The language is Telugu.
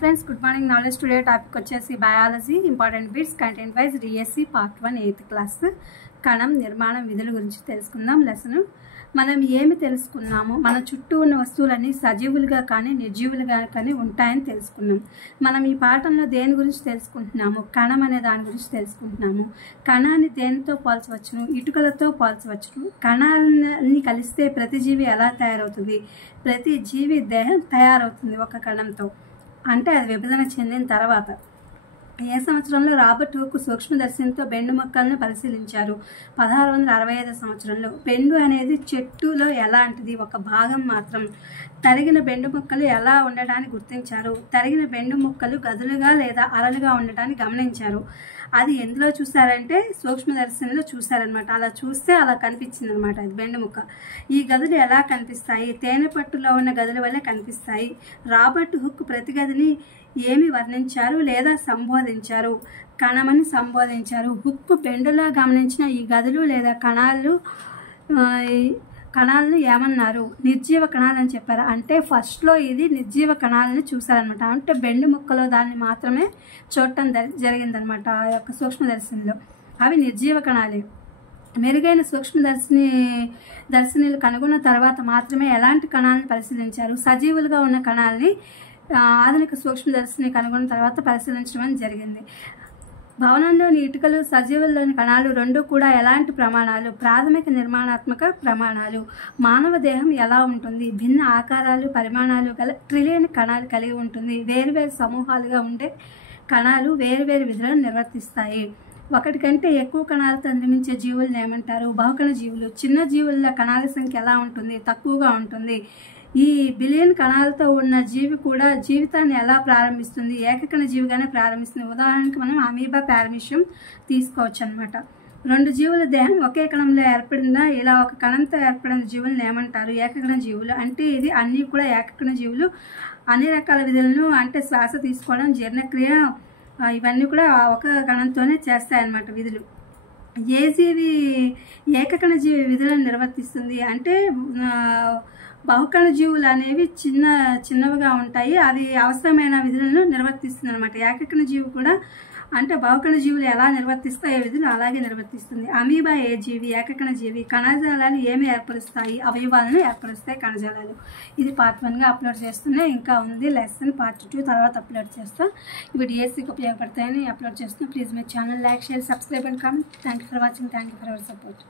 Friends, good morning. Knowledge today topic వచ్చేసి biology important bits content wise DSC part 1 8th class కణం నిర్మాణం విధుల గురించి తెలుసుకుందాం. లెసన్ మనం ఏమి తెలుసుకున్నాము, మన చుట్టూ ఉన్న వస్తువులన్నీ సజీవులుగా కానీ నిర్జీవులుగా కానీ ఉంటాయని తెలుసుకున్నాం. మనం ఈ పాఠంలో దేని గురించి తెలుసుకుంటున్నాము, కణం అనే దాని గురించి తెలుసుకుంటున్నాము. కణాన్ని దేనితో పోల్చవచ్చును, ఇటుకలతో పోల్చవచ్చును. కణాన్ని కలిస్తే ప్రతి జీవి ఎలా తయారవుతుంది, ప్రతి జీవి దేహం తయారవుతుంది ఒక కణంతో, అంటే అది విభజన చెందిన తర్వాత. ఏ సంవత్సరంలో రాబర్ట్ హుక్ సూక్ష్మదర్శినితో బెండు మొక్కలను పరిశీలించారు? 1665 సంవత్సరంలో. బెండు అనేది చెట్టులో ఎలాంటిది, ఒక భాగం మాత్రం. తరిగిన బెండు మొక్కలు ఎలా ఉండటాన్ని గుర్తించారు? తరిగిన బెండు మొక్కలు గదులుగా లేదా అరలుగా ఉండటాన్ని గమనించారు. అది ఎందులో చూసారంటే సూక్ష్మదర్శినిలో చూసారనమాట. అలా చూస్తే అలా కనిపించింది అనమాట అది బెండు ముక్క. ఈ గదులు ఎలా కనిపిస్తాయి? తేనె పట్టులో ఉన్న గదుల వల్లే కనిపిస్తాయి. రాబర్ట్ హుక్ ప్రతి గదిని ఏమి వర్ణించారు లేదా సంబోధించారు? కణమని సంబోధించారు. హుక్ బెండులో గమనించిన ఈ గదులు లేదా కణాలను ఏమన్నారు? నిర్జీవ కణాలని చెప్పారు. అంటే ఫస్ట్లో ఇది నిర్జీవ కణాలను చూసారనమాట. అంటే బెండు ముక్కలో దాన్ని మాత్రమే చూడటం జరిగిందనమాట ఆ యొక్క సూక్ష్మదర్శినిలో. అవి నిర్జీవ కణాలే. మెరుగైన దర్శనీలు కనుగొన్న తర్వాత మాత్రమే ఎలాంటి కణాలను పరిశీలించారు? సజీవులుగా ఉన్న కణాలని ఆధునిక సూక్ష్మదర్శిని కనుగొన్న తర్వాత పరిశీలించడం జరిగింది. భవనంలోని ఇటుకలు, సజీవుల్లోని కణాలు రెండు కూడా ఎలాంటి ప్రమాణాలు? ప్రాథమిక నిర్మాణాత్మక ప్రమాణాలు. మానవ దేహం ఎలా ఉంటుంది? భిన్న ఆకారాలు, పరిమాణాలు గల ట్రిలియన్ కణాలు కలిగి ఉంటుంది. వేరువేరు సమూహాలుగా ఉండే కణాలు వేరువేరు విధులను నిర్వర్తిస్తాయి. ఒకటి కంటే ఎక్కువ కణాలతో నిర్మించే జీవులను ఏమంటారు? బహుకణ జీవులు. చిన్న జీవుల్లో కణాల సంఖ్య ఎలా ఉంటుంది? తక్కువగా ఉంటుంది. ఈ బిలియన్ కణాలతో ఉన్న జీవి కూడా జీవితాన్ని ఎలా ప్రారంభిస్తుంది? ఏకకణ జీవిగానే ప్రారంభిస్తుంది. ఉదాహరణకు మనం అమీబా పారమీషియం తీసుకోవచ్చు అనమాట. రెండు జీవుల దేహం ఒకే కణంలో ఏర్పడిందా? ఇలా ఒక కణంతో ఏర్పడిన జీవులను ఏమంటారు? ఏకకణ జీవులు. అంటే ఇది అన్నీ కూడా ఏకకణ జీవులు. అన్ని రకాల విధులను, అంటే శ్వాస తీసుకోవడం, జీర్ణక్రియ, ఇవన్నీ కూడా ఒక కణంతోనే చేస్తాయన్నమాట విధులు. ఏ జీవి ఏకకణ జీవి విధులను నిర్వర్తిస్తుంది అంటే బహుకణ జీవులు అనేవి చిన్నవిగా ఉంటాయి. అవి అవసరమైన విధులను నిర్వర్తిస్తుంది అనమాట. ఏకకణ జీవి కూడా అంటే బహుకణ జీవులు ఎలా నిర్వర్తిస్తాయి విధులు అలాగే నిర్వర్తిస్తుంది. అమీబా ఏ జీవి? ఏకకణ జీవి. కణజాలాలు ఏమి ఏర్పరుస్తాయి? అవయవాలను ఏర్పరుస్తాయి కణజాలాలు. ఇది పార్ట్ 1గా అప్లోడ్ చేస్తున్నా. ఇంకా ఉంది లెసన్ పార్ట్ 2 తర్వాత అప్లోడ్ చేస్తా. ఇవి డిఎస్సికి ఉపయోగపడతాయని అప్లోడ్ చేస్తున్నా. Please my channel like, share, subscribe and comment. Thank you for watching. Thank you for our support.